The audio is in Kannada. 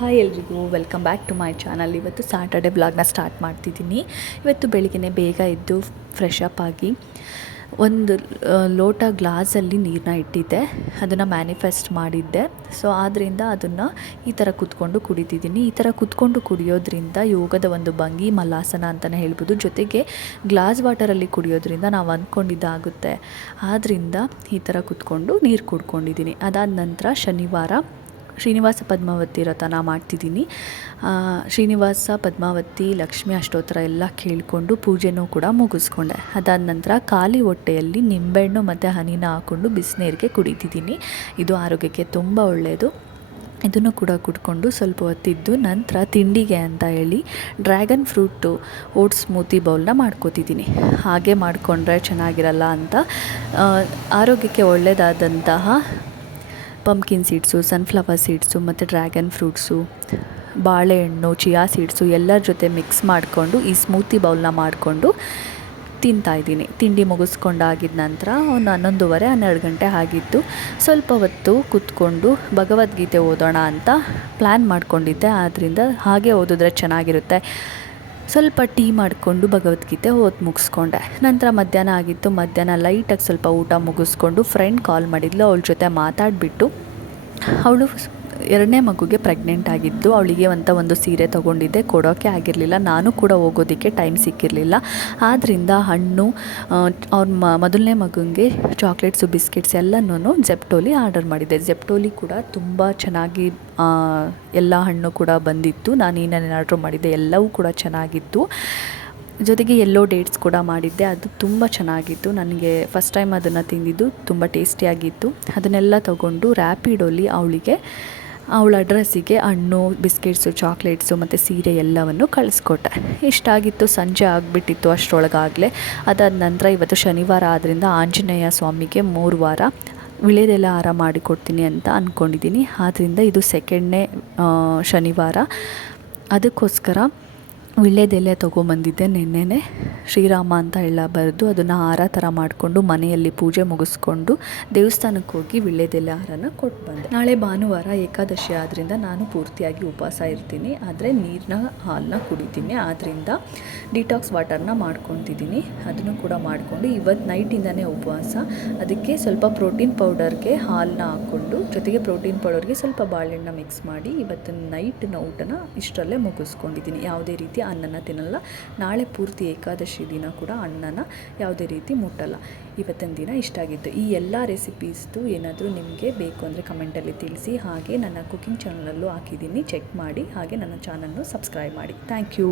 ಹಾಯ್ ಎಲ್ರಿಗೂ welcome back to my channel. ಇವತ್ತು ಸ್ಯಾಟರ್ಡೆ ಬ್ಲಾಗ್ನ ಸ್ಟಾರ್ಟ್ ಮಾಡ್ತಿದ್ದೀನಿ. ಇವತ್ತು ಬೆಳಿಗ್ಗೆ ಬೇಗ ಎದ್ದು ಫ್ರೆಶ್ ಅಪ್ ಆಗಿ ಒಂದು ಲೋಟ ಗ್ಲಾಸಲ್ಲಿ ನೀರನ್ನ ಇಟ್ಟಿದ್ದೆ. ಅದನ್ನು ಮ್ಯಾನಿಫೆಸ್ಟ್ ಮಾಡಿದ್ದೆ. ಸೊ ಆದ್ದರಿಂದ ಅದನ್ನು ಈ ಥರ ಕೂತ್ಕೊಂಡು ಕುಡಿತಿದ್ದೀನಿ. ಈ ಥರ ಕೂತ್ಕೊಂಡು ಕುಡಿಯೋದ್ರಿಂದ ಯೋಗದ ಒಂದು ಭಂಗಿ ಮಲ್ಲಾಸನ ಅಂತಲೇ ಹೇಳ್ಬೋದು. ಜೊತೆಗೆ ಗ್ಲಾಸ್ ವಾಟರಲ್ಲಿ ಕುಡಿಯೋದ್ರಿಂದ ನಾವು ಅಂದ್ಕೊಂಡಿದ್ದಾಗುತ್ತೆ. ಆದ್ದರಿಂದ ಈ ಥರ ಕೂತ್ಕೊಂಡು ನೀರು ಕುಡ್ಕೊಂಡಿದ್ದೀನಿ. ಅದಾದ ನಂತರ ಶನಿವಾರ ಶ್ರೀನಿವಾಸ ಪದ್ಮಾವತಿ ವ್ರತನ ಮಾಡ್ತಿದ್ದೀನಿ. ಶ್ರೀನಿವಾಸ ಪದ್ಮಾವತಿ ಲಕ್ಷ್ಮಿ ಅಷ್ಟೋತ್ತರ ಎಲ್ಲ ಕೇಳಿಕೊಂಡು ಪೂಜೆನೂ ಕೂಡ ಮುಗಿಸ್ಕೊಂಡೆ. ಅದಾದ ನಂತರ ಖಾಲಿ ಹೊಟ್ಟೆಯಲ್ಲಿ ನಿಂಬೆಹಣ್ಣು ಮತ್ತು ಹನಿನ ಹಾಕ್ಕೊಂಡು ಬಿಸಿನೀರಿಗೆ ಕುಡಿತಿದ್ದೀನಿ. ಇದು ಆರೋಗ್ಯಕ್ಕೆ ತುಂಬ ಒಳ್ಳೆಯದು. ಇದನ್ನು ಕೂಡ ಕುಡ್ಕೊಂಡು ಸ್ವಲ್ಪ ಹೊತ್ತಿದ್ದು ನಂತರ ತಿಂಡಿಗೆ ಅಂತ ಹೇಳಿ ಡ್ರ್ಯಾಗನ್ ಫ್ರೂಟು ಓಟ್ಸ್ ಸ್ಮೂತಿ ಬೌಲ್ನ ಮಾಡ್ಕೋತಿದ್ದೀನಿ. ಹಾಗೆ ಮಾಡಿಕೊಂಡ್ರೆ ಚೆನ್ನಾಗಿರಲ್ಲ ಅಂತ ಆರೋಗ್ಯಕ್ಕೆ ಒಳ್ಳೆಯದಾದಂತಹ ಪಂಪ್ಕಿನ್ ಸೀಡ್ಸು, ಸನ್ಫ್ಲವರ್ ಸೀಡ್ಸು ಮತ್ತು ಡ್ರ್ಯಾಗನ್ ಫ್ರೂಟ್ಸು, ಬಾಳೆಹಣ್ಣು, ಚಿಯಾ ಸೀಡ್ಸು ಎಲ್ಲರ ಜೊತೆ ಮಿಕ್ಸ್ ಮಾಡಿಕೊಂಡು ಈ ಸ್ಮೂತಿ ಬೌಲ್ನ ಮಾಡಿಕೊಂಡು ತಿಂತಾಯಿದ್ದೀನಿ. ತಿಂಡಿ ಮುಗಿಸ್ಕೊಂಡಾಗಿದ್ದ ನಂತರ ಒಂದು 11:30-12 ಗಂಟೆ ಆಗಿತ್ತು. ಸ್ವಲ್ಪ ಹೊತ್ತು ಕೂತ್ಕೊಂಡು ಭಗವದ್ಗೀತೆ ಓದೋಣ ಅಂತ ಪ್ಲ್ಯಾನ್ ಮಾಡ್ಕೊಂಡಿದ್ದೆ. ಆದ್ದರಿಂದ ಹಾಗೆ ಓದಿದ್ರೆ ಚೆನ್ನಾಗಿರುತ್ತೆ. ಸ್ವಲ್ಪ ಟೀ ಮಾಡಿಕೊಂಡು ಭಗವದ್ಗೀತೆ ಓದಿ ಮುಗಿಸ್ಕೊಂಡೆ. ನಂತರ ಮಧ್ಯಾಹ್ನ ಆಗಿತ್ತು. ಮಧ್ಯಾಹ್ನ ಲೈಟಾಗಿ ಸ್ವಲ್ಪ ಊಟ ಮುಗಿಸ್ಕೊಂಡು ಫ್ರೆಂಡ್ ಕಾಲ್ ಮಾಡಿದ್ಲು. ಅವಳ ಜೊತೆ ಮಾತಾಡಿಬಿಟ್ಟು ಅವಳು 2ನೇ ಮಗುಗೆ ಪ್ರೆಗ್ನೆಂಟ್ ಆಗಿದ್ದು ಅವಳಿಗೆ ಒಂದು ಸೀರೆ ತೊಗೊಂಡಿದ್ದೆ. ಕೊಡೋಕ್ಕೆ ಆಗಿರಲಿಲ್ಲ. ನಾನು ಕೂಡ ಹೋಗೋದಕ್ಕೆ ಟೈಮ್ ಸಿಕ್ಕಿರಲಿಲ್ಲ. ಆದ್ದರಿಂದ ಹಣ್ಣು ಅವ್ರ ಮೊದಲನೇ ಮಗುವಿಗೆ ಚಾಕ್ಲೇಟ್ಸು, ಬಿಸ್ಕೆಟ್ಸ್ ಎಲ್ಲನೂ ಜೆಪ್ಟೋಲಿ ಆರ್ಡರ್ ಮಾಡಿದ್ದೆ. ಜೆಪ್ಟೋಲಿ ಕೂಡ ತುಂಬ ಚೆನ್ನಾಗಿ ಎಲ್ಲ ಹಣ್ಣು ಕೂಡ ಬಂದಿತ್ತು. ನಾನು ಏನೇನು ಆರ್ಡ್ರ್ ಮಾಡಿದ್ದೆ ಎಲ್ಲವೂ ಕೂಡ ಚೆನ್ನಾಗಿತ್ತು. ಜೊತೆಗೆ ಯೆಲ್ಲೋ ಡೇಟ್ಸ್ ಕೂಡ ಮಾಡಿದ್ದೆ. ಅದು ತುಂಬ ಚೆನ್ನಾಗಿತ್ತು. ನನಗೆ ಫಸ್ಟ್ ಟೈಮ್ ಅದನ್ನು ತಿಂದಿದ್ದು ತುಂಬ ಟೇಸ್ಟಿಯಾಗಿತ್ತು. ಅದನ್ನೆಲ್ಲ ತೊಗೊಂಡು ರ್ಯಾಪಿಡೋಲಿ ಅವಳಿಗೆ ಅವಳ ಅಡ್ರೆಸ್ಸಿಗೆ ಹಣ್ಣು, ಬಿಸ್ಕೆಟ್ಸು, ಚಾಕ್ಲೇಟ್ಸು ಮತ್ತು ಸೀರೆ ಎಲ್ಲವನ್ನು ಕಳಿಸ್ಕೊಟ್ಟೆ. ಇಷ್ಟಾಗಿತ್ತು. ಸಂಜೆ ಆಗಿಬಿಟ್ಟಿತ್ತು ಅಷ್ಟರೊಳಗಾಗಲೇ. ಅದಾದ ನಂತರ ಇವತ್ತು ಶನಿವಾರ ಆದ್ದರಿಂದ ಆಂಜನೇಯ ಸ್ವಾಮಿಗೆ 3 ವಾರ ವಿಳ್ಯದೆಲೆ ಹಾರ ಮಾಡಿಕೊಡ್ತೀನಿ ಅಂತ ಅಂದ್ಕೊಂಡಿದ್ದೀನಿ. ಆದ್ದರಿಂದ ಇದು 2ನೇ ಶನಿವಾರ. ಅದಕ್ಕೋಸ್ಕರ ವಿಳ್ಯದೆಲೆ ತೊಗೊಂಬಂದಿದ್ದೆ. ನಿನ್ನೆನೆ ಶ್ರೀರಾಮ ಅಂತ ಎಲ್ಲ ಬರೆದು ಅದನ್ನು ಹಾರ ಥರ ಮಾಡಿಕೊಂಡು ಮನೆಯಲ್ಲಿ ಪೂಜೆ ಮುಗಿಸ್ಕೊಂಡು ದೇವಸ್ಥಾನಕ್ಕೆ ಹೋಗಿ ವಿಳ್ಯದೆಲೆ ಹಾರನ ಕೊಟ್ಟು ಬಂದೆ. ನಾಳೆ ಭಾನುವಾರ ಏಕಾದಶಿ ಆದ್ದರಿಂದ ನಾನು ಪೂರ್ತಿಯಾಗಿ ಉಪವಾಸ ಇರ್ತೀನಿ. ಆದರೆ ನೀರನ್ನ ಹಾಲನ್ನ ಕುಡಿತೀನಿ. ಆದ್ದರಿಂದ ಡಿಟಾಕ್ಸ್ ವಾಟರ್ನ ಮಾಡ್ಕೊತಿದ್ದೀನಿ. ಅದನ್ನು ಕೂಡ ಮಾಡಿಕೊಂಡು ಇವತ್ತು ನೈಟಿಂದನೇ ಉಪವಾಸ. ಅದಕ್ಕೆ ಸ್ವಲ್ಪ ಪ್ರೋಟೀನ್ ಪೌಡರ್ಗೆ ಹಾಲನ್ನ ಹಾಕ್ಕೊಂಡು ಜೊತೆಗೆ ಪ್ರೋಟೀನ್ ಪೌಡರ್ಗೆ ಸ್ವಲ್ಪ ಬಾಳೆಹಣ್ಣು ಮಿಕ್ಸ್ ಮಾಡಿ ಇವತ್ತಿನ ನೈಟ್ನ ಊಟನ ಇಷ್ಟರಲ್ಲೇ ಮುಗಿಸ್ಕೊಂಡಿದ್ದೀನಿ. ಯಾವುದೇ ರೀತಿ ಅನ್ನನ ತಿನ್ನಲ್ಲ. ನಾಳೆ ಪೂರ್ತಿ ಏಕಾದಶಿ ದಿನ ಕೂಡ ಅನ್ನನ ಯಾವುದೇ ರೀತಿ ಮುಟ್ಟಲ್ಲ. ಇವತ್ತಿನ ದಿನ ಇಷ್ಟ ಆಗಿತ್ತು. ಈ ಎಲ್ಲ ರೆಸಿಪೀಸ್ದು ಏನಾದರೂ ನಿಮಗೆ ಬೇಕು ಅಂದರೆ ಕಮೆಂಟಲ್ಲಿ ತಿಳಿಸಿ. ಹಾಗೆ ನನ್ನ ಕುಕಿಂಗ್ ಚಾನಲಲ್ಲೂ ಹಾಕಿದ್ದೀನಿ, ಚೆಕ್ ಮಾಡಿ. ಹಾಗೆ ನನ್ನ ಚಾನಲ್ನು ಸಬ್ಸ್ಕ್ರೈಬ್ ಮಾಡಿ. Thank you.